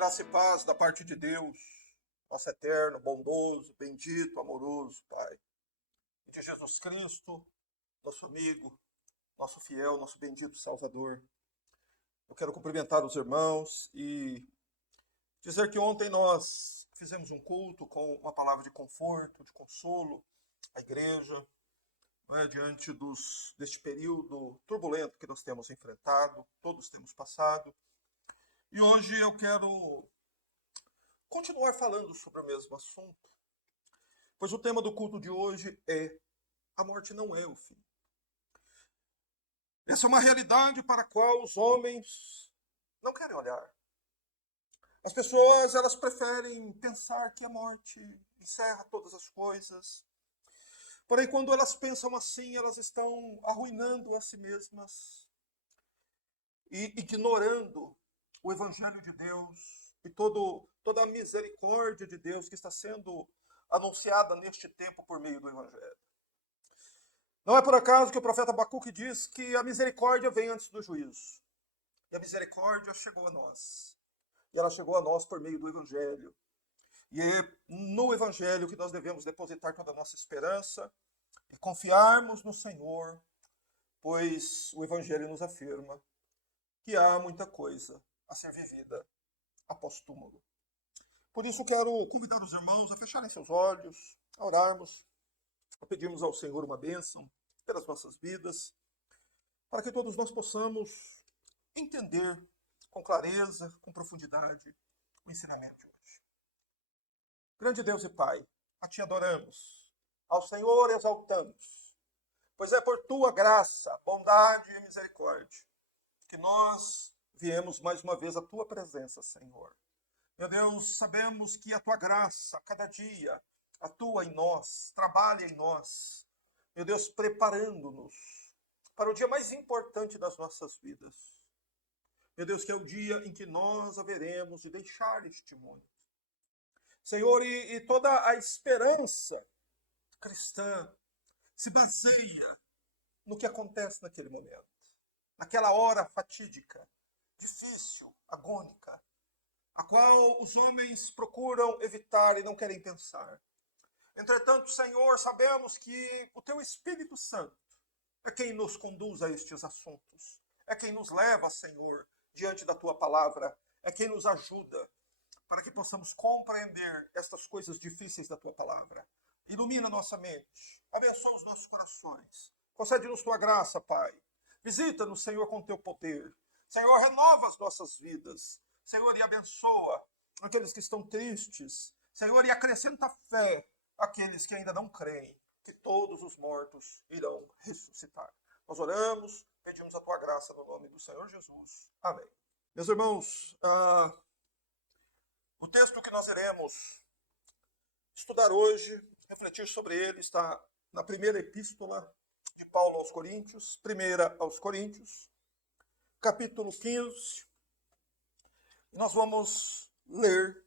Graça e paz da parte de Deus, nosso eterno, bondoso, bendito, amoroso Pai. E de Jesus Cristo, nosso amigo, nosso fiel, nosso bendito Salvador. Eu quero cumprimentar os irmãos e dizer que ontem nós fizemos um culto com uma palavra de conforto, de consolo à igreja, diante deste período turbulento que nós temos enfrentado, todos temos passado. E hoje eu quero continuar falando sobre o mesmo assunto, pois o tema do culto de hoje é: a morte não é o fim. Essa é uma realidade para a qual os homens não querem olhar. As pessoas, elas preferem pensar que a morte encerra todas as coisas. Porém, quando elas pensam assim, elas estão arruinando a si mesmas e ignorando o Evangelho de Deus e toda a misericórdia de Deus que está sendo anunciada neste tempo por meio do Evangelho. Não é por acaso que o profeta Abacuque diz que a misericórdia vem antes do juízo. E a misericórdia chegou a nós. E ela chegou a nós por meio do Evangelho. E é no Evangelho que nós devemos depositar toda a nossa esperança e confiarmos no Senhor, pois o Evangelho nos afirma que há muita coisa a ser vivida após túmulo. Por isso quero convidar os irmãos a fecharem seus olhos, a orarmos, a pedirmos ao Senhor uma bênção pelas nossas vidas, para que todos nós possamos entender com clareza, com profundidade, o ensinamento de hoje. Grande Deus e Pai, a Ti adoramos, ao Senhor exaltamos, pois é por Tua graça, bondade e misericórdia que nós viemos mais uma vez à Tua presença, Senhor. Meu Deus, sabemos que a Tua graça, a cada dia, atua em nós, trabalha em nós. Meu Deus, preparando-nos para o dia mais importante das nossas vidas. Meu Deus, que é o dia em que nós haveremos de deixar este mundo. Senhor, e toda a esperança cristã se baseia no que acontece naquele momento. Naquela hora fatídica, difícil, agônica, a qual os homens procuram evitar e não querem pensar. Entretanto, Senhor, sabemos que o Teu Espírito Santo é quem nos conduz a estes assuntos. É quem nos leva, Senhor, diante da Tua palavra. É quem nos ajuda para que possamos compreender estas coisas difíceis da Tua palavra. Ilumina nossa mente. Abençoa os nossos corações. Concede-nos Tua graça, Pai. Visita-nos, Senhor, com Teu poder. Senhor, renova as nossas vidas. Senhor, e abençoa aqueles que estão tristes. Senhor, e acrescenta fé àqueles que ainda não creem que todos os mortos irão ressuscitar. Nós oramos, pedimos a Tua graça no nome do Senhor Jesus. Amém. Meus irmãos, o texto que nós iremos estudar hoje, refletir sobre ele, está na primeira epístola de Paulo aos Coríntios, primeira aos Coríntios, capítulo 15. E nós vamos ler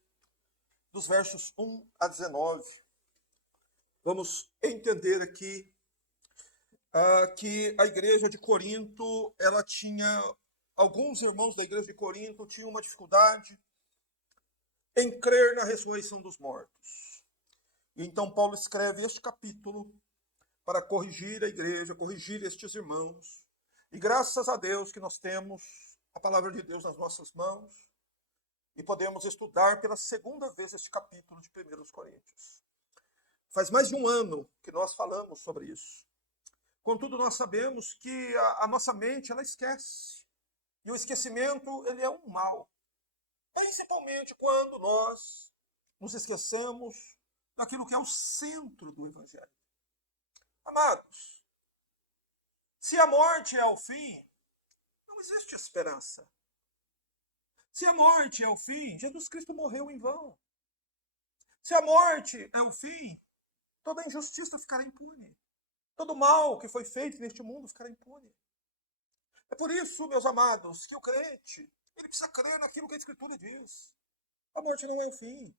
dos versos 1 a 19. Vamos entender aqui que a igreja de Corinto, ela tinha, alguns irmãos da igreja de Corinto tinham uma dificuldade em crer na ressurreição dos mortos. E então Paulo escreve este capítulo para corrigir a igreja, corrigir estes irmãos. E graças a Deus que nós temos a palavra de Deus nas nossas mãos e podemos estudar pela segunda vez este capítulo de 1 Coríntios. Faz mais de um ano que nós falamos sobre isso. Contudo, nós sabemos que a nossa mente, ela esquece. E o esquecimento, ele é um mal. Principalmente quando nós nos esquecemos daquilo que é o centro do Evangelho. Amados, se a morte é o fim, não existe esperança. Se a morte é o fim, Jesus Cristo morreu em vão. Se a morte é o fim, toda injustiça ficará impune. Todo mal que foi feito neste mundo ficará impune. É por isso, meus amados, que o crente, ele precisa crer naquilo que a Escritura diz. A morte não é o fim.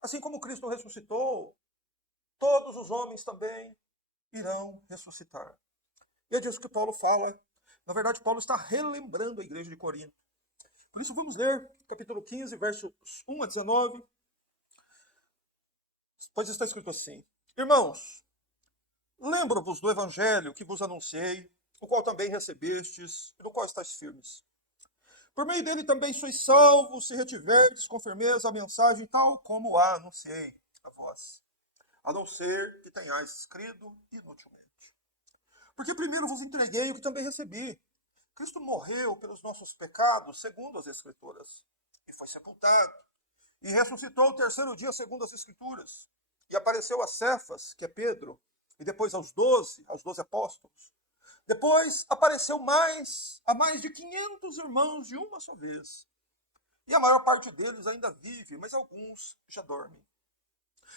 Assim como Cristo ressuscitou, todos os homens também irão ressuscitar. E é disso que Paulo fala. Na verdade, Paulo está relembrando a igreja de Corinto. Por isso vamos ler capítulo 15, versos 1 a 19, pois está escrito assim: Irmãos, lembro-vos do evangelho que vos anunciei, o qual também recebestes, e no qual estáis firmes. Por meio dele também sois salvos, se retiverdes com firmeza a mensagem tal como a anunciei a vós, a não ser que tenhais escrito inutilmente. Porque primeiro vos entreguei o que também recebi. Cristo morreu pelos nossos pecados, segundo as Escrituras, e foi sepultado, e ressuscitou o terceiro dia, segundo as Escrituras, e apareceu a Cefas, que é Pedro, e depois aos 12 apóstolos. Depois apareceu a mais de 500 irmãos de uma só vez. E a maior parte deles ainda vive, mas alguns já dormem.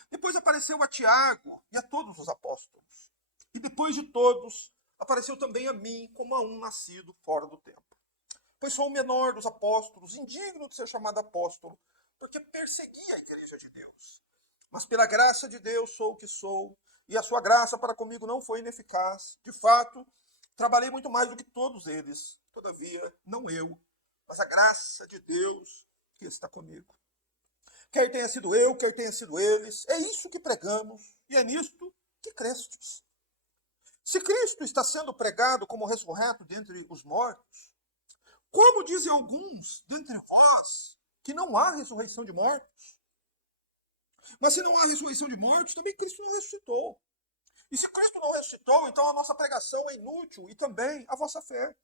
Depois apareceu a Tiago e a todos os apóstolos. E depois de todos, apareceu também a mim, como a um nascido fora do tempo. Pois sou o menor dos apóstolos, indigno de ser chamado apóstolo, porque persegui a igreja de Deus. Mas pela graça de Deus sou o que sou, e a sua graça para comigo não foi ineficaz. De fato, trabalhei muito mais do que todos eles. Todavia, não eu, mas a graça de Deus que está comigo. Quer tenha sido eu, quer tenha sido eles, é isso que pregamos, e é nisto que crestes. Se Cristo está sendo pregado como ressurreto dentre os mortos, como dizem alguns dentre vós que não há ressurreição de mortos? Mas se não há ressurreição de mortos, também Cristo não ressuscitou. E se Cristo não ressuscitou, então a nossa pregação é inútil e também a vossa fé.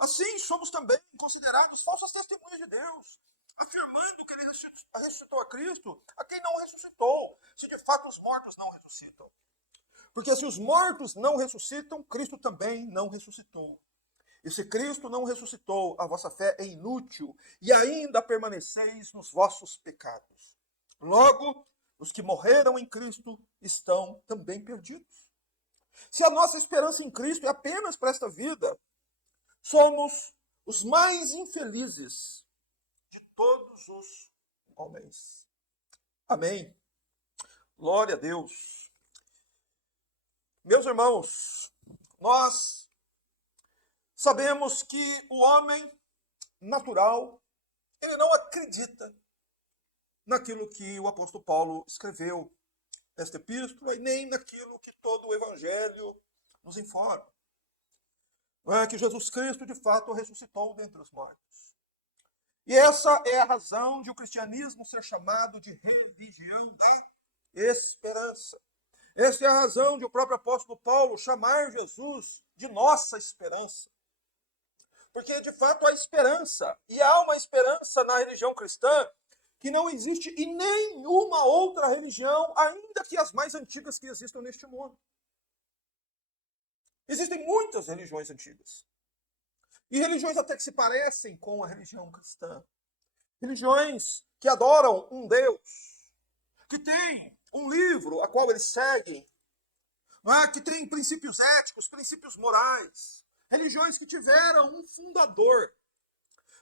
Assim, somos também considerados falsas testemunhas de Deus, afirmando que ele ressuscitou a Cristo, a quem não ressuscitou, se de fato os mortos não ressuscitam. Porque se os mortos não ressuscitam, Cristo também não ressuscitou. E se Cristo não ressuscitou, a vossa fé é inútil e ainda permaneceis nos vossos pecados. Logo, os que morreram em Cristo estão também perdidos. Se a nossa esperança em Cristo é apenas para esta vida, somos os mais infelizes de todos os homens. Amém. Glória a Deus. Meus irmãos, nós sabemos que o homem natural, ele não acredita naquilo que o apóstolo Paulo escreveu nesta epístola e nem naquilo que todo o evangelho nos informa. Não é que Jesus Cristo, de fato, ressuscitou dentre os mortos. E essa é a razão de o cristianismo ser chamado de religião da esperança. Essa é a razão de o próprio apóstolo Paulo chamar Jesus de nossa esperança. Porque, de fato, há esperança. E há uma esperança na religião cristã que não existe em nenhuma outra religião, ainda que as mais antigas que existam neste mundo. Existem muitas religiões antigas. E religiões até que se parecem com a religião cristã. Religiões que adoram um Deus, que tem um livro a qual eles seguem, que tem princípios éticos, princípios morais. Religiões que tiveram um fundador.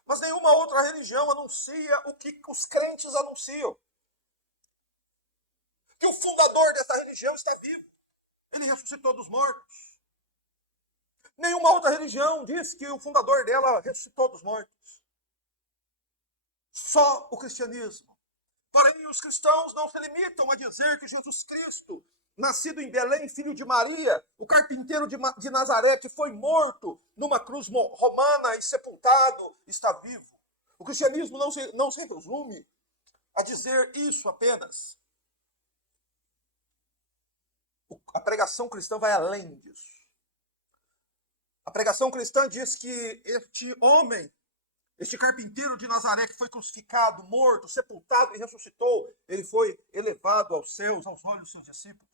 Mas nenhuma outra religião anuncia o que os crentes anunciam. Que o fundador dessa religião está vivo. Ele ressuscitou dos mortos. Nenhuma outra religião diz que o fundador dela ressuscitou dos mortos. Só o cristianismo. Porém, os cristãos não se limitam a dizer que Jesus Cristo, nascido em Belém, filho de Maria, o carpinteiro de Nazaré, que foi morto numa cruz romana e sepultado, está vivo. O cristianismo não se resume a dizer isso apenas. A pregação cristã vai além disso. A pregação cristã diz que este homem, este carpinteiro de Nazaré que foi crucificado, morto, sepultado e ressuscitou, ele foi elevado aos céus, aos olhos dos seus discípulos.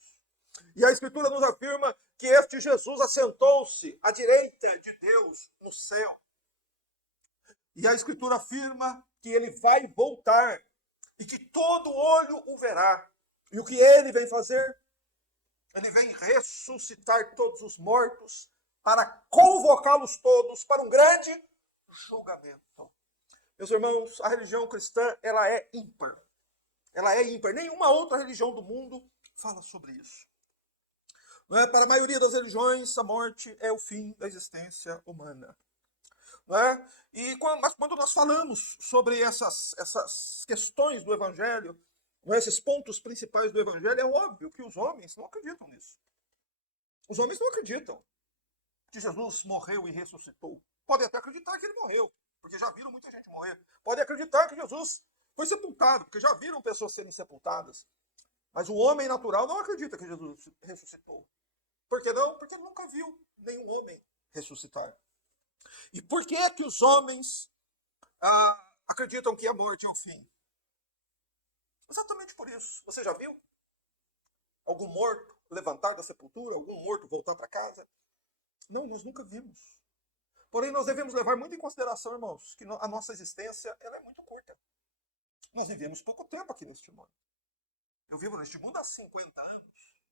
E a Escritura nos afirma que este Jesus assentou-se à direita de Deus no céu. E a Escritura afirma que ele vai voltar e que todo olho o verá. E o que ele vem fazer? Ele vem ressuscitar todos os mortos para convocá-los todos para um grande julgamento. Meus irmãos, a religião cristã, ela é ímpar. Ela é ímpar. Nenhuma outra religião do mundo fala sobre isso. Para a maioria das religiões, a morte é o fim da existência humana. Não é? Mas quando nós falamos sobre essas questões do Evangelho, esses pontos principais do Evangelho, é óbvio que os homens não acreditam nisso. Os homens não acreditam que Jesus morreu e ressuscitou. Podem até acreditar que ele morreu, porque já viram muita gente morrer. Podem acreditar que Jesus foi sepultado, porque já viram pessoas serem sepultadas. Mas o homem natural não acredita que Jesus ressuscitou. Por que não? Porque ele nunca viu nenhum homem ressuscitar. E por que é que os homens acreditam que a morte é o fim? Exatamente por isso. Você já viu algum morto levantar da sepultura? Algum morto voltar para casa? Não, nós nunca vimos. Porém, nós devemos levar muito em consideração, irmãos, que a nossa existência ela é muito curta. Nós vivemos pouco tempo aqui neste mundo. Eu vivo neste mundo há 50 anos.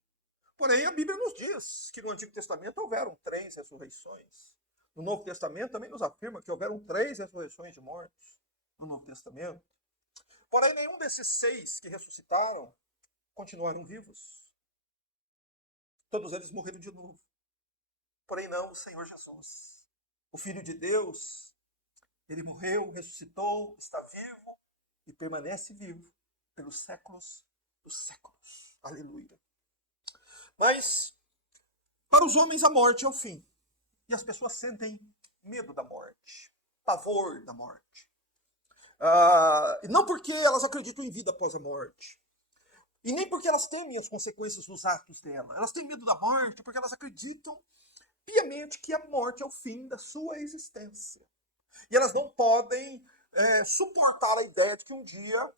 Porém, a Bíblia nos diz que no Antigo Testamento houveram 3 ressurreições. No Novo Testamento também nos afirma que houveram 3 ressurreições de mortos no Novo Testamento. Porém, nenhum desses 6 que ressuscitaram continuaram vivos. Todos eles morreram de novo. Porém, não o Senhor Jesus. O Filho de Deus, ele morreu, ressuscitou, está vivo e permanece vivo pelos séculos dos séculos. Aleluia. Mas, para os homens, a morte é o fim. E as pessoas sentem medo da morte, pavor da morte. E não porque elas acreditam em vida após a morte. E nem porque elas temem as consequências dos atos dela. Elas têm medo da morte porque elas acreditam piamente que a morte é o fim da sua existência. E elas não podem suportar a ideia de que um dia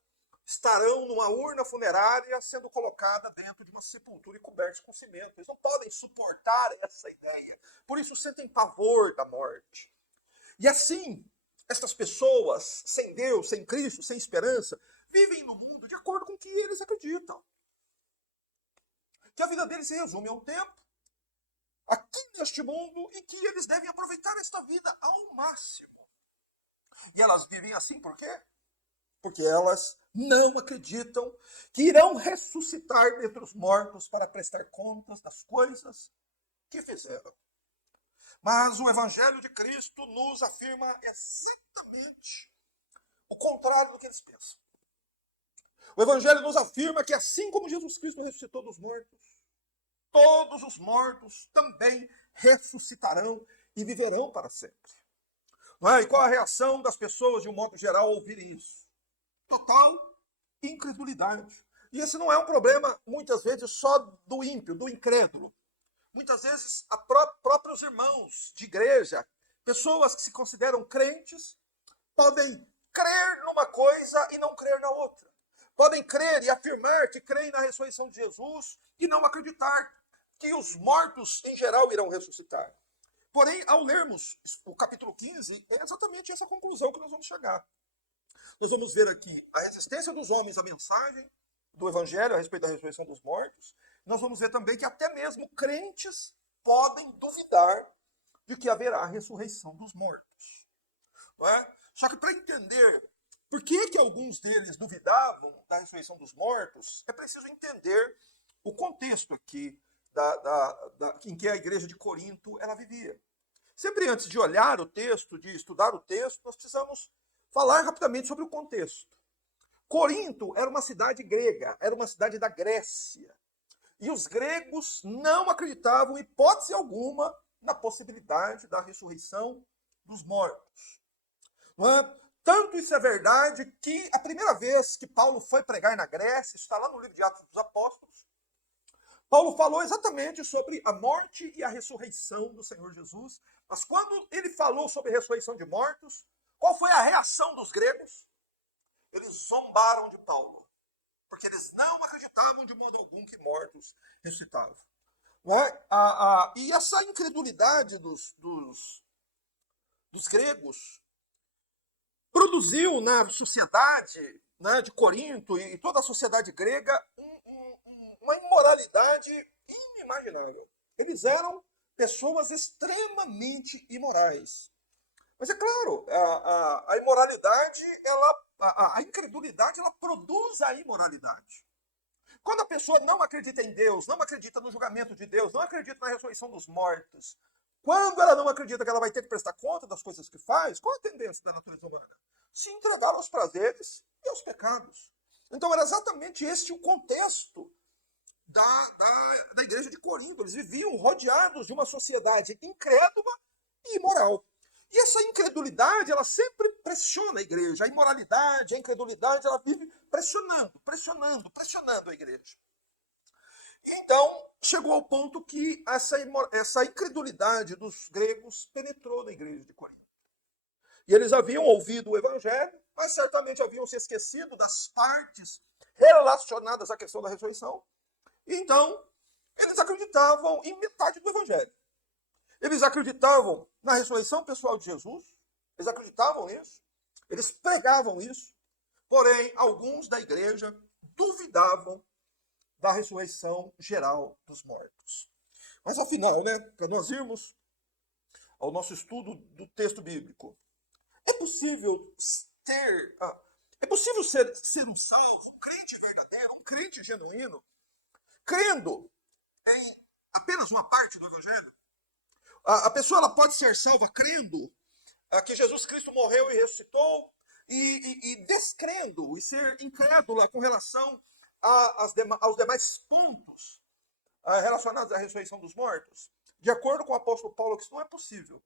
estarão numa urna funerária sendo colocada dentro de uma sepultura e cobertos com cimento. Eles não podem suportar essa ideia. Por isso sentem pavor da morte. E assim, estas pessoas, sem Deus, sem Cristo, sem esperança, vivem no mundo de acordo com o que eles acreditam. Que a vida deles se resume a um tempo, aqui neste mundo, e que eles devem aproveitar esta vida ao máximo. E elas vivem assim por quê? Porque elas não acreditam que irão ressuscitar dentre os mortos para prestar contas das coisas que fizeram. Mas o Evangelho de Cristo nos afirma exatamente o contrário do que eles pensam. O Evangelho nos afirma que assim como Jesus Cristo ressuscitou dos mortos, todos os mortos também ressuscitarão e viverão para sempre. Não é? E qual a reação das pessoas, de um modo geral, ao ouvirem isso? Total incredulidade. E esse não é um problema, muitas vezes, só do ímpio, do incrédulo. Muitas vezes, próprios irmãos de igreja, pessoas que se consideram crentes, podem crer numa coisa e não crer na outra. Podem crer e afirmar que creem na ressurreição de Jesus e não acreditar que os mortos, em geral, irão ressuscitar. Porém, ao lermos o capítulo 15, é exatamente essa conclusão que nós vamos chegar. Nós vamos ver aqui a resistência dos homens à mensagem do Evangelho a respeito da ressurreição dos mortos. Nós vamos ver também que até mesmo crentes podem duvidar de que haverá a ressurreição dos mortos. Não é? Só que para entender por que alguns deles duvidavam da ressurreição dos mortos, é preciso entender o contexto aqui em que a igreja de Corinto ela vivia. Sempre antes de olhar o texto, de estudar o texto, nós precisamos falar rapidamente sobre o contexto. Corinto era uma cidade grega, era uma cidade da Grécia. E os gregos não acreditavam, em hipótese alguma, na possibilidade da ressurreição dos mortos. Não é? Tanto isso é verdade que a primeira vez que Paulo foi pregar na Grécia, está lá no livro de Atos dos Apóstolos, Paulo falou exatamente sobre a morte e a ressurreição do Senhor Jesus. Mas quando ele falou sobre a ressurreição de mortos, qual foi a reação dos gregos? Eles zombaram de Paulo, porque eles não acreditavam de modo algum que mortos ressuscitavam. E essa incredulidade dos gregos produziu na sociedade, né, de Corinto e toda a sociedade grega uma imoralidade inimaginável. Eles eram pessoas extremamente imorais. Mas é claro, a imoralidade, a incredulidade, ela produz a imoralidade. Quando a pessoa não acredita em Deus, não acredita no julgamento de Deus, não acredita na ressurreição dos mortos, Quando ela não acredita que ela vai ter que prestar conta das coisas que faz, qual a tendência da natureza humana? Se entregar aos prazeres e aos pecados. Então era exatamente este o contexto da igreja de Corinto. Eles viviam rodeados de uma sociedade incrédula e imoral. E essa incredulidade, ela sempre pressiona a igreja. A imoralidade, a incredulidade, ela vive pressionando a igreja. Então, chegou ao ponto que essa incredulidade dos gregos penetrou na igreja de Corinto. E eles haviam ouvido o evangelho, mas certamente haviam se esquecido das partes relacionadas à questão da ressurreição. Então, eles acreditavam em metade do evangelho. Eles acreditavam na ressurreição pessoal de Jesus, eles acreditavam nisso, eles pregavam isso, porém, alguns da igreja duvidavam da ressurreição geral dos mortos. Mas afinal, para nós irmos ao nosso estudo do texto bíblico, é possível ser um salvo, um crente verdadeiro, um crente genuíno, crendo em apenas uma parte do evangelho? A pessoa ela pode ser salva crendo que Jesus Cristo morreu e ressuscitou e descrendo e ser incrédula com relação aos demais pontos relacionados à ressurreição dos mortos? De acordo com o apóstolo Paulo, isso não é possível.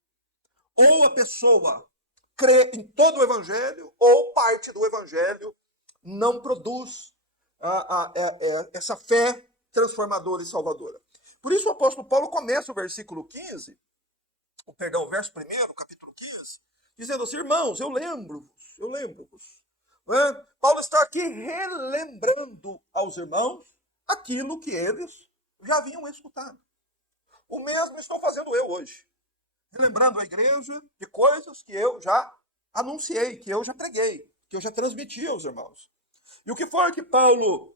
Ou a pessoa crê em todo o evangelho, ou parte do evangelho não produz essa fé transformadora e salvadora. Por isso o apóstolo Paulo começa o versículo 15, o verso 1, capítulo 15, dizendo assim: irmãos, eu lembro-vos. Paulo está aqui relembrando aos irmãos aquilo que eles já haviam escutado. O mesmo estou fazendo eu hoje. Relembrando a igreja de coisas que eu já anunciei, que eu já preguei, que eu já transmiti aos irmãos. E o que foi que Paulo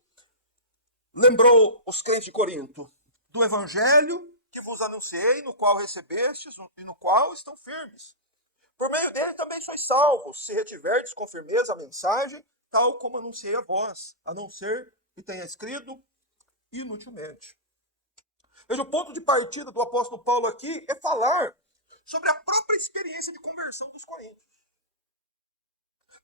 lembrou os crentes de Corinto? Do evangelho que vos anunciei, no qual recebestes e no qual estão firmes. Por meio dele também sois salvos, se retiverdes com firmeza a mensagem, tal como anunciei a vós, a não ser que tenha escrito inutilmente. Veja, o ponto de partida do apóstolo Paulo aqui é falar sobre a própria experiência de conversão dos coríntios.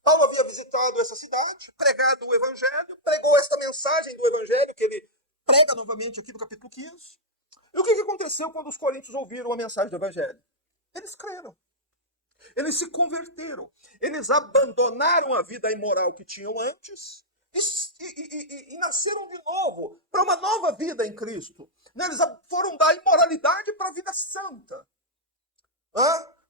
Paulo havia visitado essa cidade, pregado o evangelho, pregou esta mensagem do evangelho que ele prega novamente aqui no capítulo 15. E o que aconteceu quando os coríntios ouviram a mensagem do evangelho? Eles creram. Eles se converteram. Eles abandonaram a vida imoral que tinham antes e nasceram de novo para uma nova vida em Cristo. Eles foram da imoralidade para a vida santa.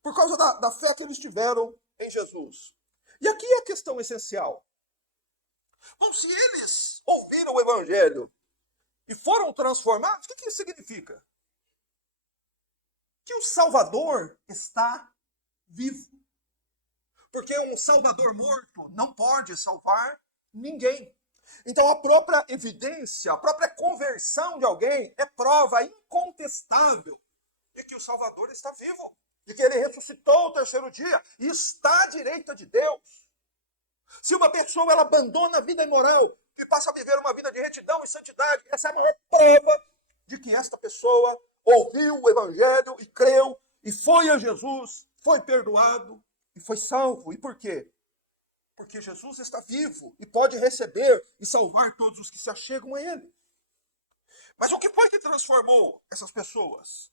Por causa da fé que eles tiveram em Jesus. E aqui é a questão essencial. Bom, se eles ouviram o evangelho e foram transformados, o que isso significa? Que o Salvador está vivo. Porque um Salvador morto não pode salvar ninguém. Então a própria evidência, a própria conversão de alguém é prova incontestável de que o Salvador está vivo. De que ele ressuscitou ao terceiro dia e está à direita de Deus. Se uma pessoa ela abandona a vida imoral e passa a viver uma vida de retidão e santidade, essa é a maior prova de que esta pessoa ouviu o evangelho e creu e foi a Jesus, foi perdoado e foi salvo. E por quê? Porque Jesus está vivo e pode receber e salvar todos os que se achegam a ele. Mas o que foi que transformou essas pessoas?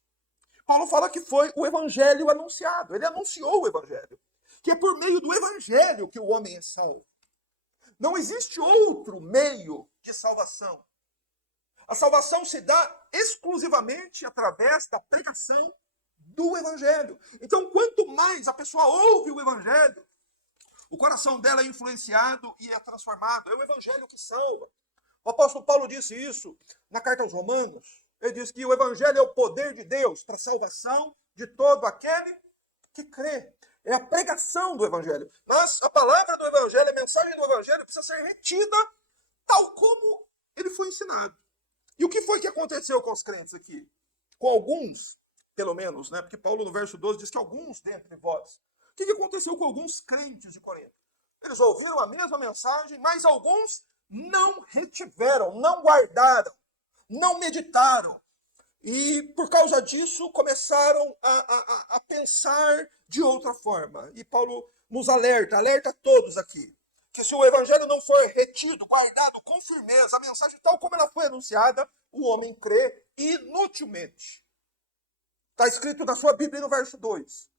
Paulo fala que foi o evangelho anunciado. Ele anunciou o evangelho. Que é por meio do evangelho que o homem é salvo. Não existe outro meio de salvação. A salvação se dá exclusivamente através da pregação do evangelho. Então, quanto mais a pessoa ouve o evangelho, o coração dela é influenciado e é transformado. É o evangelho que salva. O apóstolo Paulo disse isso na carta aos Romanos. Ele diz que o evangelho é o poder de Deus para a salvação de todo aquele que crê. É a pregação do evangelho. Mas a palavra do evangelho, a mensagem do evangelho precisa ser retida tal como ele foi ensinado. E o que foi que aconteceu com os crentes aqui? Com alguns, pelo menos, porque Paulo no verso 12 diz que alguns dentre vós. O que aconteceu com alguns crentes de Corinto? Eles ouviram a mesma mensagem, mas alguns não retiveram, não guardaram, não meditaram. E por causa disso começaram a pensar de outra forma. E Paulo nos alerta a todos aqui, que se o evangelho não for retido, guardado com firmeza, a mensagem tal como ela foi anunciada, o homem crê inutilmente. Está escrito na sua Bíblia no verso 2.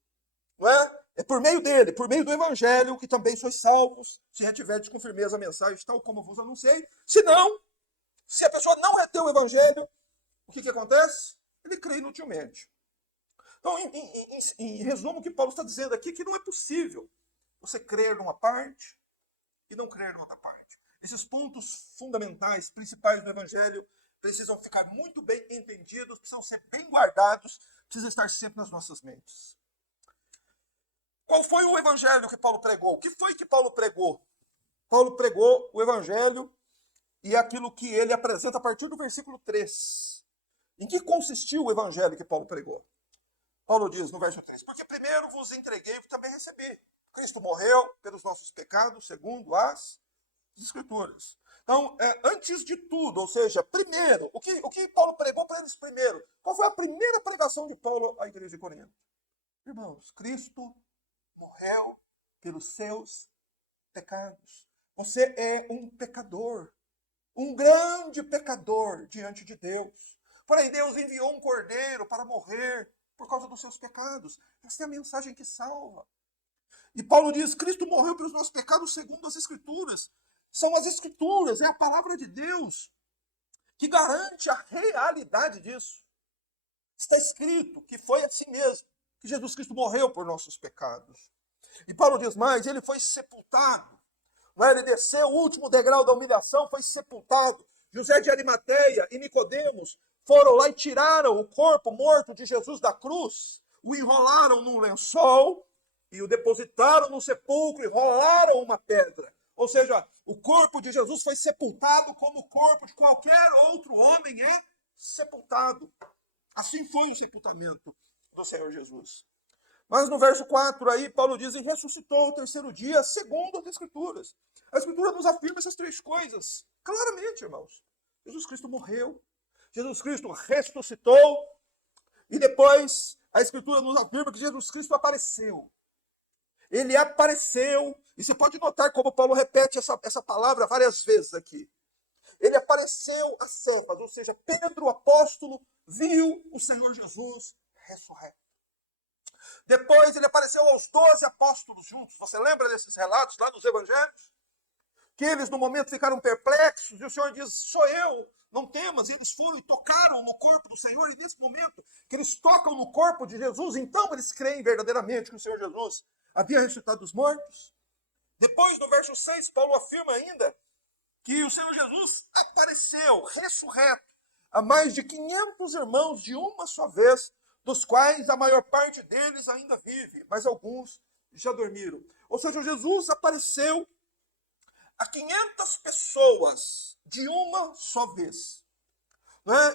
Não é? É por meio dele, por meio do evangelho, que também sois salvos, se retiverdes com firmeza a mensagem tal como vos anunciei. Se não, se a pessoa não reter o evangelho, o que acontece? Ele crê inutilmente. Então, em resumo, o que Paulo está dizendo aqui é que não é possível você crer numa parte e não crer numa outra parte. Esses pontos fundamentais, principais do evangelho, precisam ficar muito bem entendidos, precisam ser bem guardados, precisam estar sempre nas nossas mentes. Qual foi o evangelho que Paulo pregou? O que foi que Paulo pregou? Paulo pregou o evangelho e aquilo que ele apresenta a partir do versículo 3. Em que consistiu o evangelho que Paulo pregou? Paulo diz no verso 3, porque primeiro vos entreguei o que também recebi. Cristo morreu pelos nossos pecados, segundo as Escrituras. Então, antes de tudo, ou seja, primeiro, o que Paulo pregou para eles primeiro? Qual foi a primeira pregação de Paulo à igreja de Corinto? Irmãos, Cristo morreu pelos seus pecados. Você é um pecador, um grande pecador diante de Deus. Porém, Deus enviou um cordeiro para morrer por causa dos seus pecados. Essa é a mensagem que salva. E Paulo diz, Cristo morreu pelos nossos pecados segundo as Escrituras. São as Escrituras, é a palavra de Deus que garante a realidade disso. Está escrito que foi assim mesmo, que Jesus Cristo morreu por nossos pecados. E Paulo diz mais, ele foi sepultado. Ele desceu o último degrau da humilhação, foi sepultado. José de Arimateia e Nicodemos foram lá e tiraram o corpo morto de Jesus da cruz, o enrolaram num lençol e o depositaram no sepulcro e rolaram uma pedra. Ou seja, o corpo de Jesus foi sepultado como o corpo de qualquer outro homem é sepultado. Assim foi o sepultamento do Senhor Jesus. Mas no verso 4 aí, Paulo diz, e ressuscitou ao terceiro dia, segundo as Escrituras. A Escritura nos afirma essas três coisas, claramente, irmãos. Jesus Cristo morreu, Jesus Cristo ressuscitou, e depois a Escritura nos afirma que Jesus Cristo apareceu. Ele apareceu, e você pode notar como Paulo repete essa palavra várias vezes aqui. Ele apareceu a Cefas, ou seja, Pedro, o apóstolo, viu o Senhor Jesus ressurreto. Depois ele apareceu aos 12 apóstolos juntos. Você lembra desses relatos lá nos evangelhos? Que eles no momento ficaram perplexos, e o Senhor diz, sou eu, não temas. E eles foram e tocaram no corpo do Senhor, e nesse momento que eles tocam no corpo de Jesus, então eles creem verdadeiramente que o Senhor Jesus havia ressuscitado dos mortos. Depois, no verso 6, Paulo afirma ainda que o Senhor Jesus apareceu, ressurreto, a mais de 500 irmãos de uma só vez, dos quais a maior parte deles ainda vive, mas alguns já dormiram. Ou seja, Jesus apareceu a 500 pessoas de uma só vez.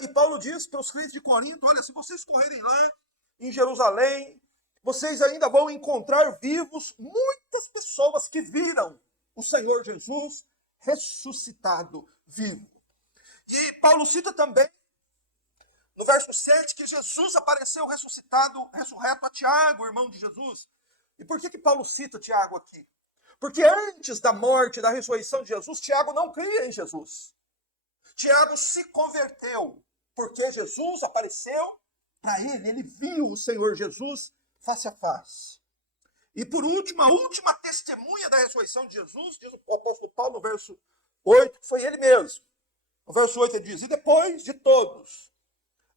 E Paulo diz para os crentes de Corinto, olha, se vocês correrem lá em Jerusalém, vocês ainda vão encontrar vivos muitas pessoas que viram o Senhor Jesus ressuscitado, vivo. E Paulo cita também, no verso 7, que Jesus apareceu ressurreto a Tiago, irmão de Jesus. E por que Paulo cita Tiago aqui? Porque antes da morte e da ressurreição de Jesus, Tiago não cria em Jesus. Tiago se converteu, porque Jesus apareceu para ele. Ele viu o Senhor Jesus face a face. E por último, a última testemunha da ressurreição de Jesus, diz o apóstolo Paulo no verso 8, que foi ele mesmo. No verso 8 ele diz, e depois de todos,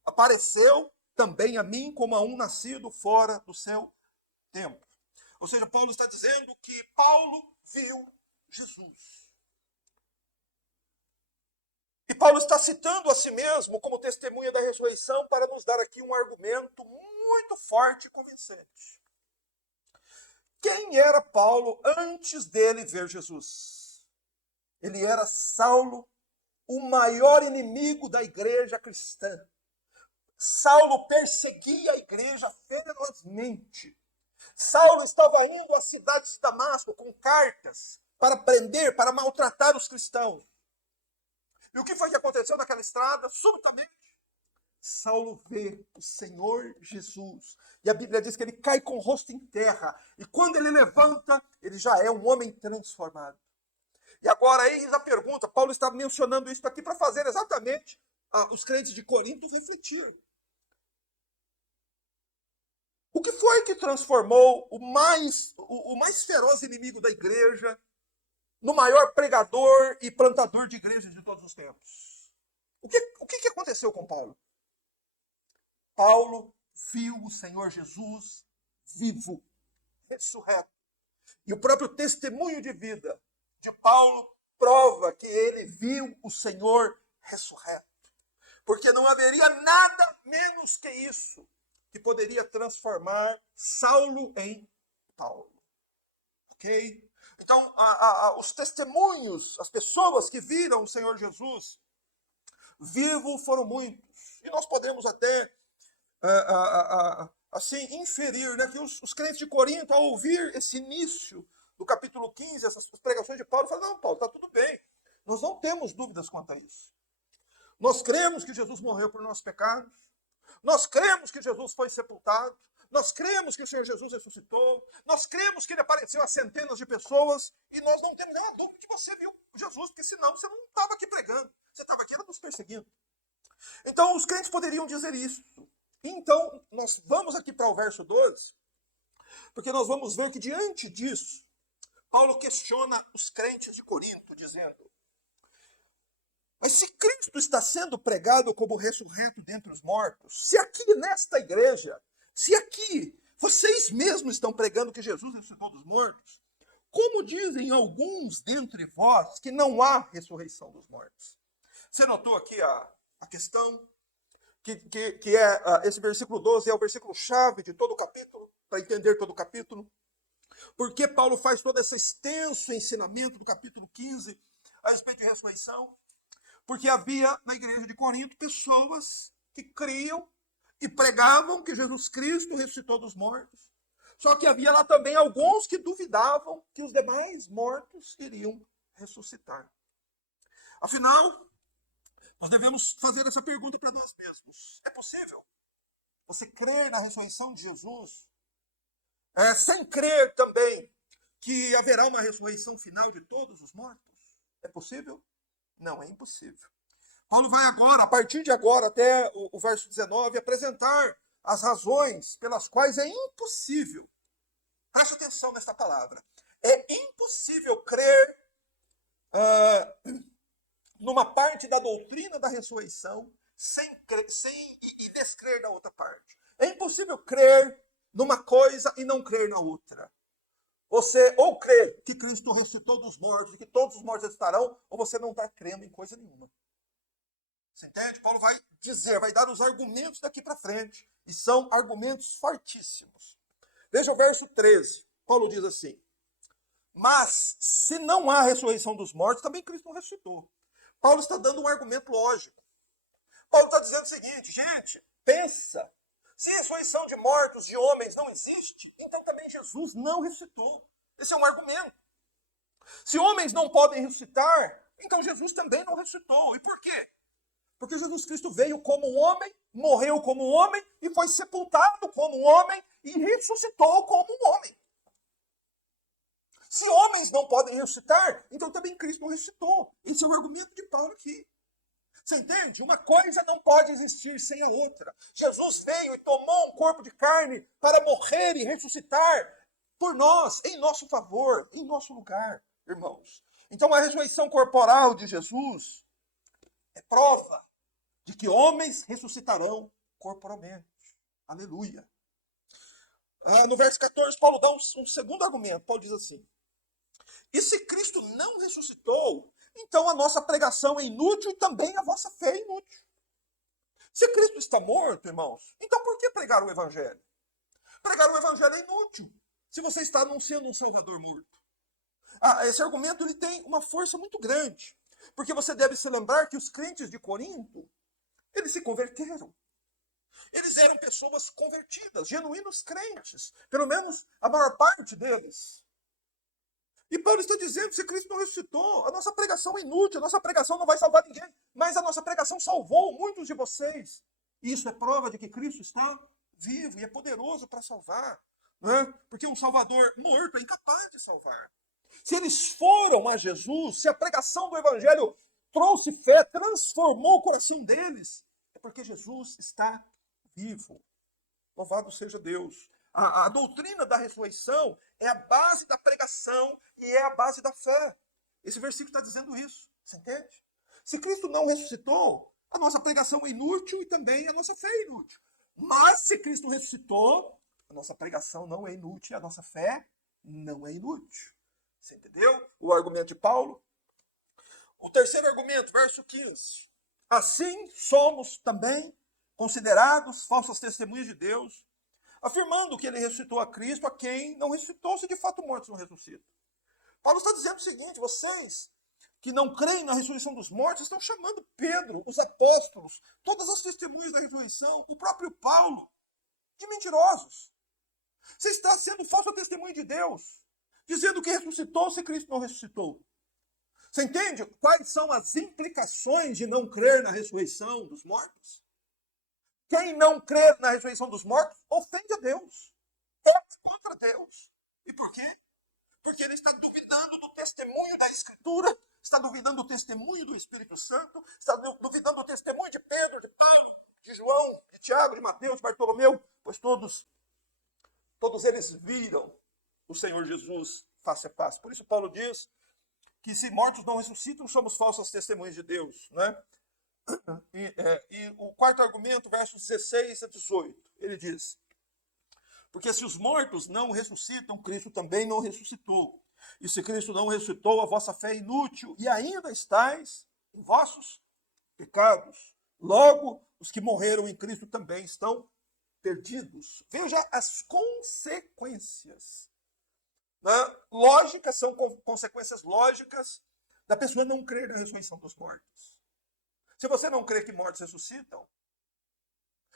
apareceu também a mim como a um nascido fora do seu tempo. Ou seja, Paulo está dizendo que Paulo viu Jesus. E Paulo está citando a si mesmo como testemunha da ressurreição para nos dar aqui um argumento muito forte e convincente. Quem era Paulo antes dele ver Jesus? Ele era Saulo, o maior inimigo da igreja cristã. Saulo perseguia a igreja ferozmente. Saulo estava indo à cidade de Damasco com cartas para prender, para maltratar os cristãos. E o que foi que aconteceu naquela estrada? Subitamente, Saulo vê o Senhor Jesus. E a Bíblia diz que ele cai com o rosto em terra. E quando ele levanta, ele já é um homem transformado. E agora, eis a pergunta. Paulo está mencionando isso aqui para fazer exatamente os crentes de Corinto refletir. O que foi que transformou o mais feroz inimigo da igreja no maior pregador e plantador de igrejas de todos os tempos? O que aconteceu com Paulo? Paulo viu o Senhor Jesus vivo, ressurreto. E o próprio testemunho de vida de Paulo prova que ele viu o Senhor ressurreto. Porque não haveria nada menos que isso que poderia transformar Saulo em Paulo. Ok? Então, os testemunhos, as pessoas que viram o Senhor Jesus vivo foram muitos. E nós podemos até assim inferir, né, que os crentes de Corinto, ao ouvir esse início do capítulo 15, essas pregações de Paulo, falaram: não, Paulo, está tudo bem. Nós não temos dúvidas quanto a isso. Nós cremos que Jesus morreu por nossos pecados. Nós cremos que Jesus foi sepultado. Nós cremos que o Senhor Jesus ressuscitou. Nós cremos que ele apareceu a centenas de pessoas. E nós não temos nenhuma dúvida que você viu Jesus, porque senão você não estava aqui pregando. Você estava aqui nos perseguindo. Então, os crentes poderiam dizer isso. Então, nós vamos aqui para o verso 12, porque nós vamos ver que diante disso, Paulo questiona os crentes de Corinto, dizendo: mas se Cristo está sendo pregado como ressurreto dentre os mortos, se aqui nesta igreja, se aqui vocês mesmos estão pregando que Jesus ressuscitou dos mortos, como dizem alguns dentre vós que não há ressurreição dos mortos? Você notou aqui a questão? Que é esse versículo 12 é o versículo chave de todo o capítulo, para entender todo o capítulo. Porque Paulo faz todo esse extenso ensinamento do capítulo 15 a respeito de ressurreição? Porque havia na igreja de Corinto pessoas que criam e pregavam que Jesus Cristo ressuscitou dos mortos. Só que havia lá também alguns que duvidavam que os demais mortos iriam ressuscitar. Afinal, nós devemos fazer essa pergunta para nós mesmos. É possível você crer na ressurreição de Jesus sem crer também que haverá uma ressurreição final de todos os mortos? É possível? Não, é impossível. Paulo vai agora, a partir de agora até o verso 19, apresentar as razões pelas quais é impossível. Preste atenção nesta palavra. É impossível crer numa parte da doutrina da ressurreição e descrer da outra parte. É impossível crer numa coisa e não crer na outra. Você ou crê que Cristo ressuscitou dos mortos e que todos os mortos estarão, ou você não está crendo em coisa nenhuma. Você entende? Paulo vai dizer, vai dar os argumentos daqui para frente. E são argumentos fortíssimos. Veja o verso 13. Paulo diz assim: mas se não há ressurreição dos mortos, também Cristo não ressuscitou. Paulo está dando um argumento lógico. Paulo está dizendo o seguinte: gente, pensa. Se ressurreição de mortos, de homens, não existe, então também Jesus não ressuscitou. Esse é um argumento. Se homens não podem ressuscitar, então Jesus também não ressuscitou. E por quê? Porque Jesus Cristo veio como um homem, morreu como um homem, e foi sepultado como um homem, e ressuscitou como um homem. Se homens não podem ressuscitar, então também Cristo não ressuscitou. Esse é o argumento de Paulo aqui. Você entende? Uma coisa não pode existir sem a outra. Jesus veio e tomou um corpo de carne para morrer e ressuscitar por nós, em nosso favor, em nosso lugar, irmãos. Então a ressurreição corporal de Jesus é prova de que homens ressuscitarão corporalmente. Aleluia. No verso 14, Paulo dá um segundo argumento. Paulo diz assim: e se Cristo não ressuscitou, então a nossa pregação é inútil e também a vossa fé é inútil. Se Cristo está morto, irmãos, então por que pregar o Evangelho? Pregar o Evangelho é inútil, se você está anunciando um Salvador morto. Esse argumento ele tem uma força muito grande, porque você deve se lembrar que os crentes de Corinto, eles se converteram. Eles eram pessoas convertidas, genuínos crentes, pelo menos a maior parte deles. E Paulo está dizendo, se Cristo não ressuscitou, a nossa pregação é inútil, a nossa pregação não vai salvar ninguém, mas a nossa pregação salvou muitos de vocês. Isso é prova de que Cristo está vivo e é poderoso para salvar. Não é? Porque um Salvador morto é incapaz de salvar. Se eles foram a Jesus, se a pregação do Evangelho trouxe fé, transformou o coração deles, é porque Jesus está vivo. Louvado seja Deus. A doutrina da ressurreição é a base da pregação e é a base da fé. Esse versículo está dizendo isso. Você entende? Se Cristo não ressuscitou, a nossa pregação é inútil e também a nossa fé é inútil. Mas se Cristo ressuscitou, a nossa pregação não é inútil e a nossa fé não é inútil. Você entendeu o argumento de Paulo? O terceiro argumento, verso 15. Assim somos também considerados falsas testemunhas de Deus, afirmando que ele ressuscitou a Cristo, a quem não ressuscitou, se de fato mortos não ressuscitam. Paulo está dizendo o seguinte: vocês que não creem na ressurreição dos mortos estão chamando Pedro, os apóstolos, todas as testemunhas da ressurreição, o próprio Paulo, de mentirosos. Você está sendo falso testemunho de Deus, dizendo que ressuscitou se Cristo não ressuscitou. Você entende quais são as implicações de não crer na ressurreição dos mortos? Quem não crê na ressurreição dos mortos ofende a Deus. É contra Deus. E por quê? Porque ele está duvidando do testemunho da Escritura, está duvidando do testemunho do Espírito Santo, está duvidando do testemunho de Pedro, de Paulo, de João, de Tiago, de Mateus, de Bartolomeu, pois todos eles viram o Senhor Jesus face a face. Por isso Paulo diz que se mortos não ressuscitam, somos falsas testemunhas de Deus. Né? E o quarto argumento, versos 16 a 18, ele diz: porque se os mortos não ressuscitam, Cristo também não ressuscitou. E se Cristo não ressuscitou, a vossa fé é inútil, e ainda estáis em vossos pecados. Logo, os que morreram em Cristo também estão perdidos. Veja as consequências. Né? Lógicas, são consequências lógicas da pessoa não crer na ressurreição dos mortos. Se você não crê que mortos ressuscitam,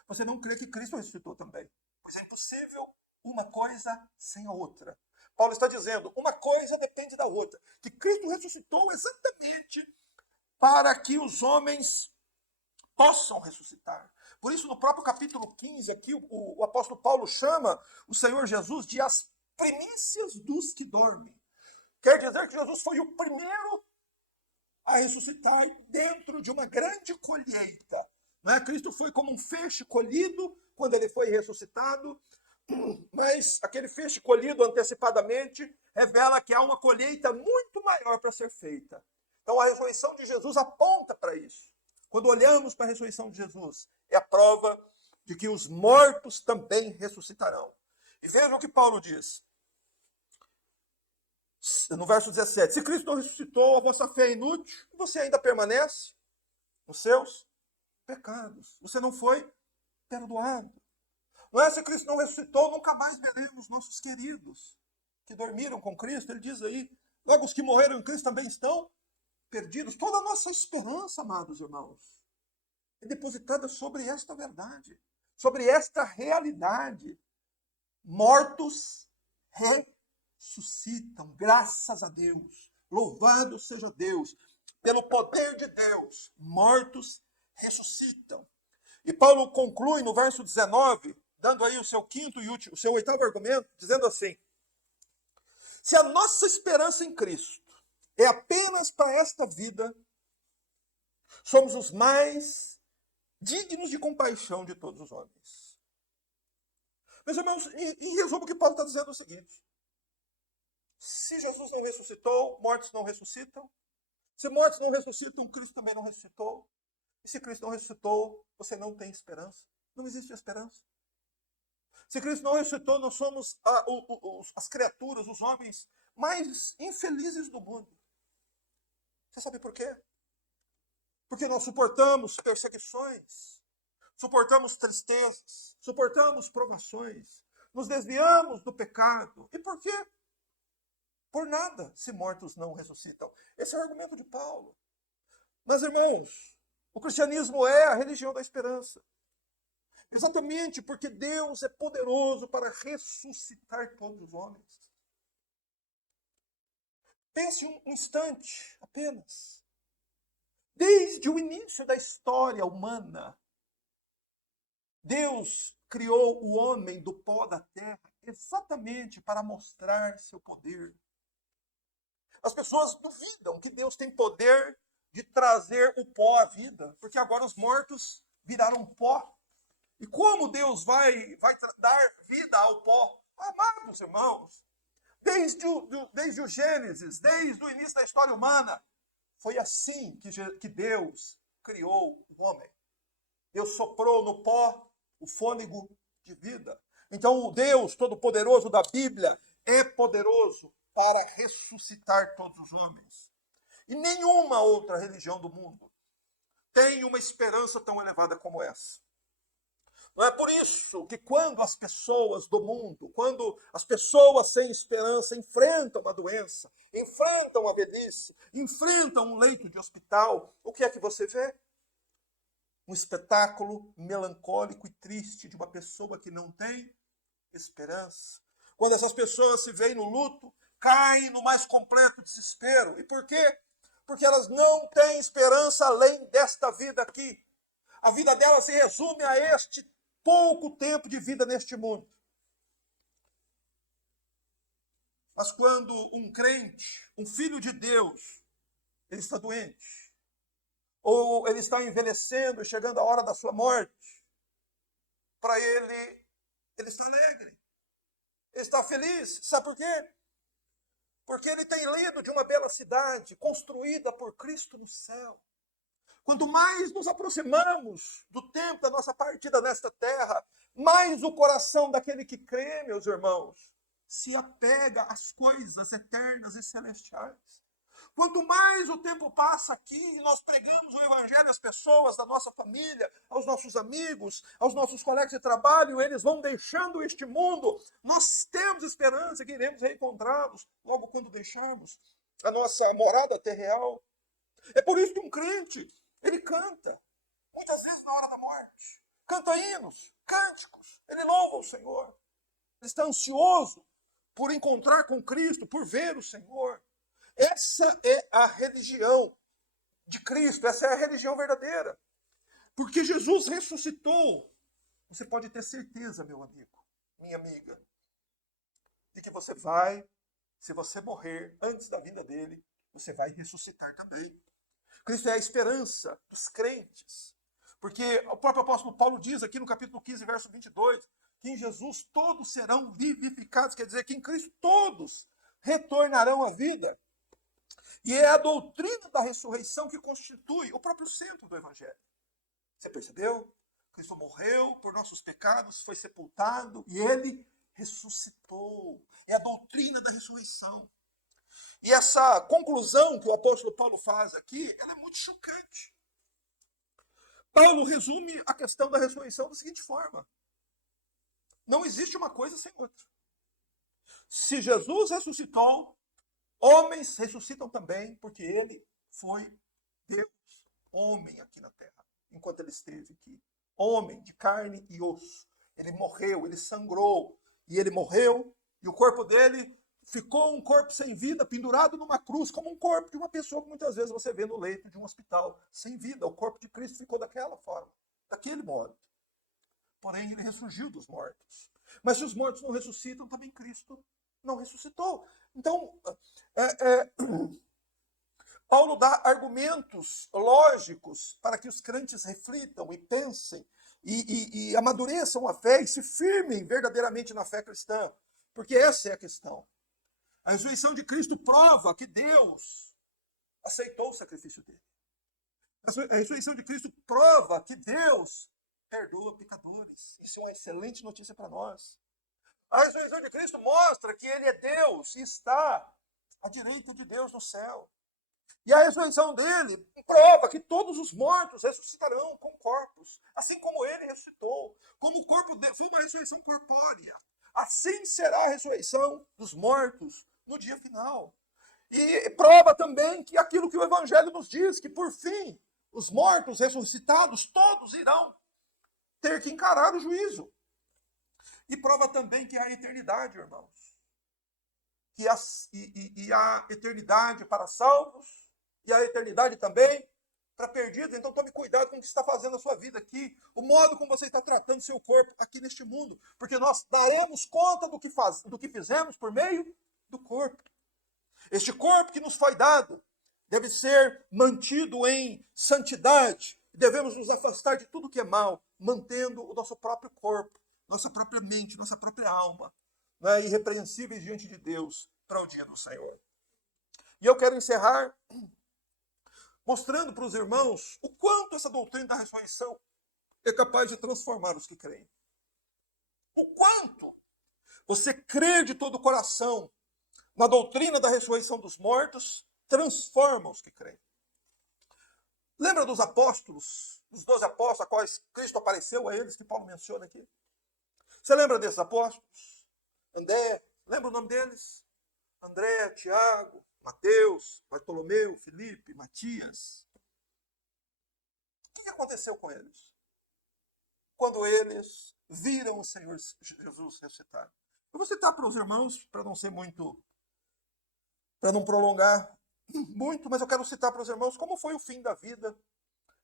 você não crê que Cristo ressuscitou também. Pois é impossível uma coisa sem a outra. Paulo está dizendo, uma coisa depende da outra. Que Cristo ressuscitou exatamente para que os homens possam ressuscitar. Por isso, no próprio capítulo 15, aqui, o apóstolo Paulo chama o Senhor Jesus de as primícias dos que dormem. Quer dizer que Jesus foi o primeiro a ressuscitar dentro de uma grande colheita. Não é? Cristo foi como um feixe colhido quando ele foi ressuscitado, mas aquele feixe colhido antecipadamente revela que há uma colheita muito maior para ser feita. Então a ressurreição de Jesus aponta para isso. Quando olhamos para a ressurreição de Jesus, é a prova de que os mortos também ressuscitarão. E vejam o que Paulo diz. No verso 17, se Cristo não ressuscitou, a vossa fé é inútil, e você ainda permanece nos seus pecados. Você não foi perdoado. Não é? Se Cristo não ressuscitou, nunca mais veremos nossos queridos que dormiram com Cristo. Ele diz aí, logo os que morreram em Cristo também estão perdidos. Toda a nossa esperança, amados irmãos, é depositada sobre esta verdade, sobre esta realidade. Mortos ressuscitam, graças a Deus. Louvado seja Deus. Pelo poder de Deus, mortos ressuscitam. E Paulo conclui no verso 19, dando aí o seu quinto e último, o seu oitavo argumento, dizendo assim: se a nossa esperança em Cristo é apenas para esta vida, somos os mais dignos de compaixão de todos os homens. Meus irmãos, em resumo, o que Paulo está dizendo é o seguinte: se Jesus não ressuscitou, mortos não ressuscitam. Se mortos não ressuscitam, Cristo também não ressuscitou. E se Cristo não ressuscitou, você não tem esperança. Não existe esperança. Se Cristo não ressuscitou, nós somos as criaturas, os homens mais infelizes do mundo. Você sabe por quê? Porque nós suportamos perseguições, suportamos tristezas, suportamos provações, nos desviamos do pecado. E por quê? Por nada, se mortos não ressuscitam. Esse é o argumento de Paulo. Mas, irmãos, o cristianismo é a religião da esperança. Exatamente porque Deus é poderoso para ressuscitar todos os homens. Pense um instante apenas. Desde o início da história humana, Deus criou o homem do pó da terra exatamente para mostrar seu poder. As pessoas duvidam que Deus tem poder de trazer o pó à vida, porque agora os mortos viraram pó. E como Deus vai dar vida ao pó? Amados irmãos, desde o Gênesis, desde o início da história humana, foi assim que Deus criou o homem. Deus soprou no pó o fôlego de vida. Então, o Deus Todo-Poderoso da Bíblia é poderoso para ressuscitar todos os homens. E nenhuma outra religião do mundo tem uma esperança tão elevada como essa. Não é por isso que quando as pessoas do mundo, quando as pessoas sem esperança enfrentam a doença, enfrentam a velhice, enfrentam um leito de hospital, o que é que você vê? Um espetáculo melancólico e triste de uma pessoa que não tem esperança. Quando essas pessoas se veem no luto, caem no mais completo desespero. E por quê? Porque elas não têm esperança além desta vida aqui. A vida delas se resume a este pouco tempo de vida neste mundo. Mas quando um crente, um filho de Deus, ele está doente, ou ele está envelhecendo, chegando a hora da sua morte, para ele está alegre, ele está feliz. Sabe por quê? Porque ele tem lido de uma bela cidade construída por Cristo no céu. Quanto mais nos aproximamos do tempo da nossa partida nesta terra, mais o coração daquele que crê, meus irmãos, se apega às coisas eternas e celestiais. Quanto mais o tempo passa aqui e nós pregamos o evangelho às pessoas da nossa família, aos nossos amigos, aos nossos colegas de trabalho, eles vão deixando este mundo, nós temos esperança que iremos reencontrá-los logo quando deixarmos a nossa morada terreal. É por isso que um crente, ele canta, muitas vezes na hora da morte, canta hinos, cânticos, ele louva o Senhor. Ele está ansioso por encontrar com Cristo, por ver o Senhor. Essa é a religião de Cristo, essa é a religião verdadeira. Porque Jesus ressuscitou. Você pode ter certeza, meu amigo, minha amiga, de que você vai, se você morrer antes da vinda dele, você vai ressuscitar também. Cristo é a esperança dos crentes. Porque o próprio apóstolo Paulo diz aqui no capítulo 15, verso 22, que em Jesus todos serão vivificados, quer dizer que em Cristo todos retornarão à vida. E é a doutrina da ressurreição que constitui o próprio centro do Evangelho. Você percebeu? Cristo morreu por nossos pecados, foi sepultado e ele ressuscitou. É a doutrina da ressurreição. E essa conclusão que o apóstolo Paulo faz aqui, ela é muito chocante. Paulo resume a questão da ressurreição da seguinte forma: não existe uma coisa sem outra. Se Jesus ressuscitou, homens ressuscitam também, porque ele foi Deus, homem aqui na terra, enquanto ele esteve aqui. Homem de carne e osso. Ele morreu, ele sangrou, e ele morreu, e o corpo dele ficou um corpo sem vida, pendurado numa cruz, como um corpo de uma pessoa que muitas vezes você vê no leito de um hospital, sem vida. O corpo de Cristo ficou daquela forma, daquele modo. Porém, ele ressurgiu dos mortos. Mas se os mortos não ressuscitam, também Cristo não ressuscitou. Então, Paulo dá argumentos lógicos para que os crentes reflitam e pensem e amadureçam a fé e se firmem verdadeiramente na fé cristã. Porque essa é a questão. A ressurreição de Cristo prova que Deus aceitou o sacrifício dele. A ressurreição de Cristo prova que Deus perdoa pecadores. Isso é uma excelente notícia para nós. A ressurreição de Cristo mostra que ele é Deus e está à direita de Deus no céu. E a ressurreição dele prova que todos os mortos ressuscitarão com corpos, assim como ele ressuscitou. Como o corpo dele foi uma ressurreição corpórea, assim será a ressurreição dos mortos no dia final. E prova também que aquilo que o Evangelho nos diz, que por fim, os mortos ressuscitados, todos irão ter que encarar o juízo. E prova também que há eternidade, irmãos. E a eternidade para salvos, e a eternidade também para perdidos. Então tome cuidado com o que está fazendo na sua vida aqui, o modo como você está tratando o seu corpo aqui neste mundo, porque nós daremos conta do que fizemos por meio do corpo. Este corpo que nos foi dado deve ser mantido em santidade. Devemos nos afastar de tudo que é mal, mantendo o nosso próprio corpo, nossa própria mente, nossa própria alma, né, irrepreensíveis diante de Deus para o dia do Senhor. E eu quero encerrar mostrando para os irmãos o quanto essa doutrina da ressurreição é capaz de transformar os que creem. O quanto você crer de todo o coração na doutrina da ressurreição dos mortos transforma os que creem. Lembra dos apóstolos, dos 12 apóstolos a quais Cristo apareceu a eles, que Paulo menciona aqui? Você lembra desses apóstolos? André, lembra o nome deles? André, Tiago, Mateus, Bartolomeu, Filipe, Matias. O que aconteceu com eles? Quando eles viram o Senhor Jesus ressuscitar. Eu vou citar para os irmãos, para não ser muito, para não prolongar muito, mas eu quero citar para os irmãos como foi o fim da vida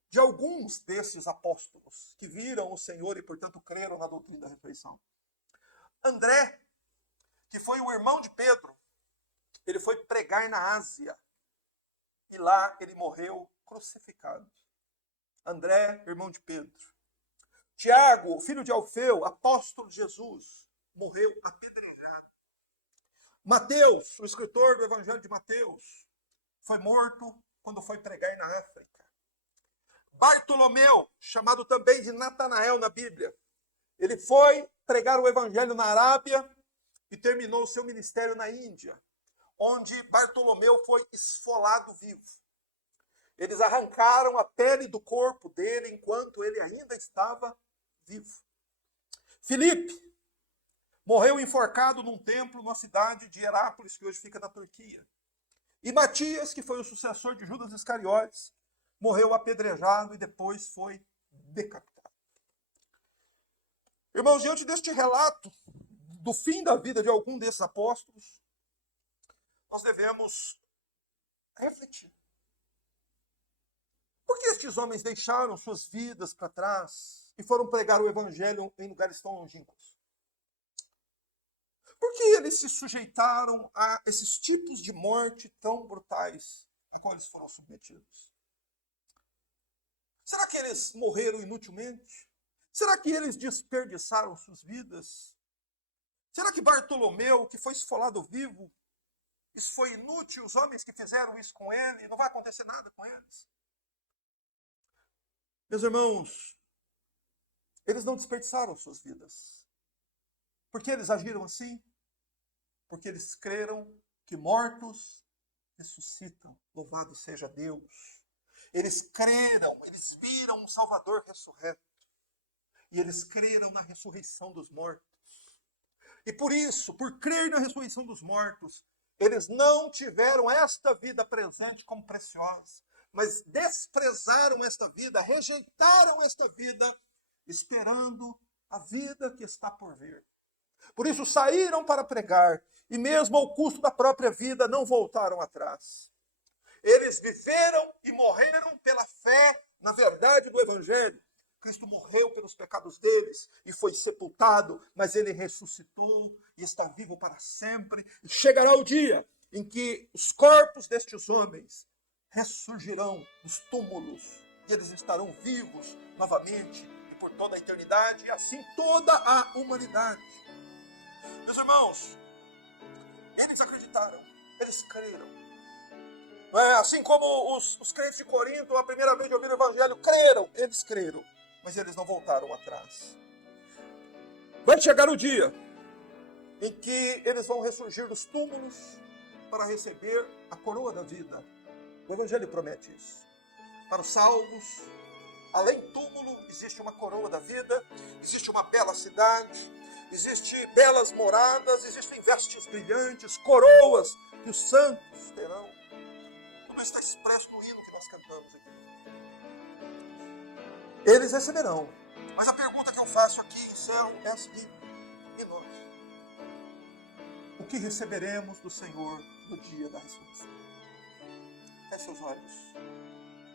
de alguns desses apóstolos que viram o Senhor e, portanto, creram na doutrina da ressurreição. André, que foi o irmão de Pedro, ele foi pregar na Ásia e lá ele morreu crucificado. André, irmão de Pedro. Tiago, filho de Alfeu, apóstolo de Jesus, morreu apedrejado. Mateus, o escritor do Evangelho de Mateus, foi morto quando foi pregar na África. Bartolomeu, chamado também de Natanael na Bíblia, ele foi pregar o Evangelho na Arábia e terminou o seu ministério na Índia, onde Bartolomeu foi esfolado vivo. Eles arrancaram a pele do corpo dele enquanto ele ainda estava vivo. Filipe morreu enforcado num templo na cidade de Herápolis, que hoje fica na Turquia. E Matias, que foi o sucessor de Judas Iscariotes, morreu apedrejado e depois foi decapitado. Irmãos, diante deste relato do fim da vida de algum desses apóstolos, nós devemos refletir. Por que estes homens deixaram suas vidas para trás e foram pregar o Evangelho em lugares tão longínquos? Por que eles se sujeitaram a esses tipos de morte tão brutais a qual eles foram submetidos? Será que eles morreram inutilmente? Será que eles desperdiçaram suas vidas? Será que Bartolomeu, que foi esfolado vivo, isso foi inútil? Os homens que fizeram isso com ele, não vai acontecer nada com eles? Meus irmãos, eles não desperdiçaram suas vidas. Por que eles agiram assim? Porque eles creram que mortos ressuscitam. Louvado seja Deus. Eles creram, eles viram um Salvador ressurreto. E eles creram na ressurreição dos mortos. E por isso, por crer na ressurreição dos mortos, eles não tiveram esta vida presente como preciosa, mas desprezaram esta vida, rejeitaram esta vida, esperando a vida que está por vir. Por isso saíram para pregar, e mesmo ao custo da própria vida, não voltaram atrás. Eles viveram e morreram pela fé na verdade do Evangelho. Cristo morreu pelos pecados deles e foi sepultado, mas ele ressuscitou e está vivo para sempre. E chegará o dia em que os corpos destes homens ressurgirão dos túmulos e eles estarão vivos novamente e por toda a eternidade e assim toda a humanidade. Meus irmãos, eles acreditaram, eles creram. Assim como os crentes de Corinto, a primeira vez de ouvir o Evangelho, creram, eles creram, mas eles não voltaram atrás. Vai chegar o dia em que eles vão ressurgir dos túmulos para receber a coroa da vida. O Evangelho promete isso. Para os salvos, além do túmulo, existe uma coroa da vida, existe uma bela cidade, existem belas moradas, existem vestes brilhantes, coroas que os santos terão. Tudo isso está expresso no hino que nós cantamos aqui. Eles receberão. Mas a pergunta que eu faço aqui, encerro, é a seguinte: e nós? O que receberemos do Senhor no dia da ressurreição? Feche seus olhos.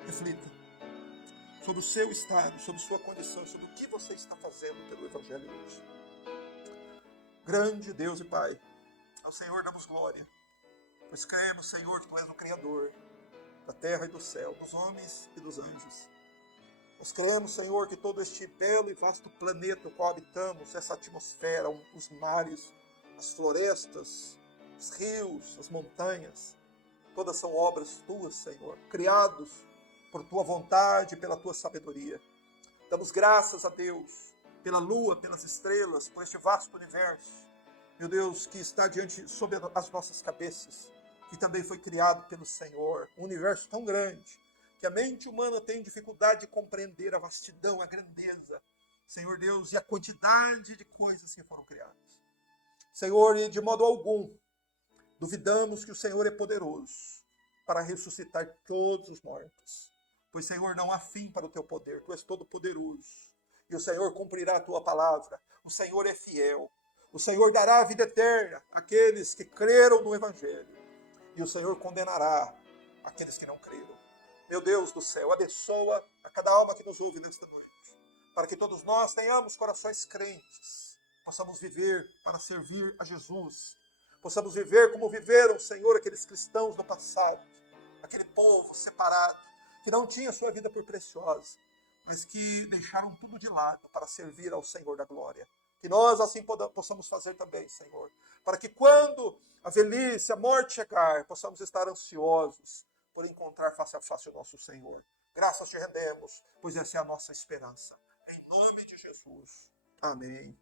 Reflita. sobre o seu estado, sobre sua condição, sobre o que você está fazendo pelo Evangelho hoje. Grande Deus e Pai, ao Senhor damos glória, pois cremos, Senhor, que Tu és o Criador da terra e do céu, dos homens e dos anjos. Nós cremos, Senhor, que todo este belo e vasto planeta no qual habitamos, essa atmosfera, os mares, as florestas, os rios, as montanhas, todas são obras Tuas, Senhor, criados por Tua vontade e pela Tua sabedoria. Damos graças a Deus pela lua, pelas estrelas, por este vasto universo, meu Deus, que está diante, sob as nossas cabeças, que também foi criado pelo Senhor, um universo tão grande, que a mente humana tem dificuldade de compreender a vastidão, a grandeza, Senhor Deus, e a quantidade de coisas que foram criadas. Senhor, e de modo algum, duvidamos que o Senhor é poderoso para ressuscitar todos os mortos. Pois, Senhor, não há fim para o teu poder, Tu és todo poderoso. E o Senhor cumprirá a tua palavra. O Senhor é fiel. O Senhor dará a vida eterna àqueles que creram no Evangelho. E o Senhor condenará aqueles que não creram. Meu Deus do céu, abençoa a cada alma que nos ouve nesta noite, para que todos nós tenhamos corações crentes, possamos viver para servir a Jesus, possamos viver como viveram, Senhor, aqueles cristãos do passado, aquele povo separado, que não tinha sua vida por preciosa, mas que deixaram tudo de lado para servir ao Senhor da glória. Que nós assim possamos fazer também, Senhor, para que quando a velhice, a morte chegar, possamos estar ansiosos por encontrar face a face o nosso Senhor. Graças te rendemos, pois essa é a nossa esperança. Em nome de Jesus. Amém.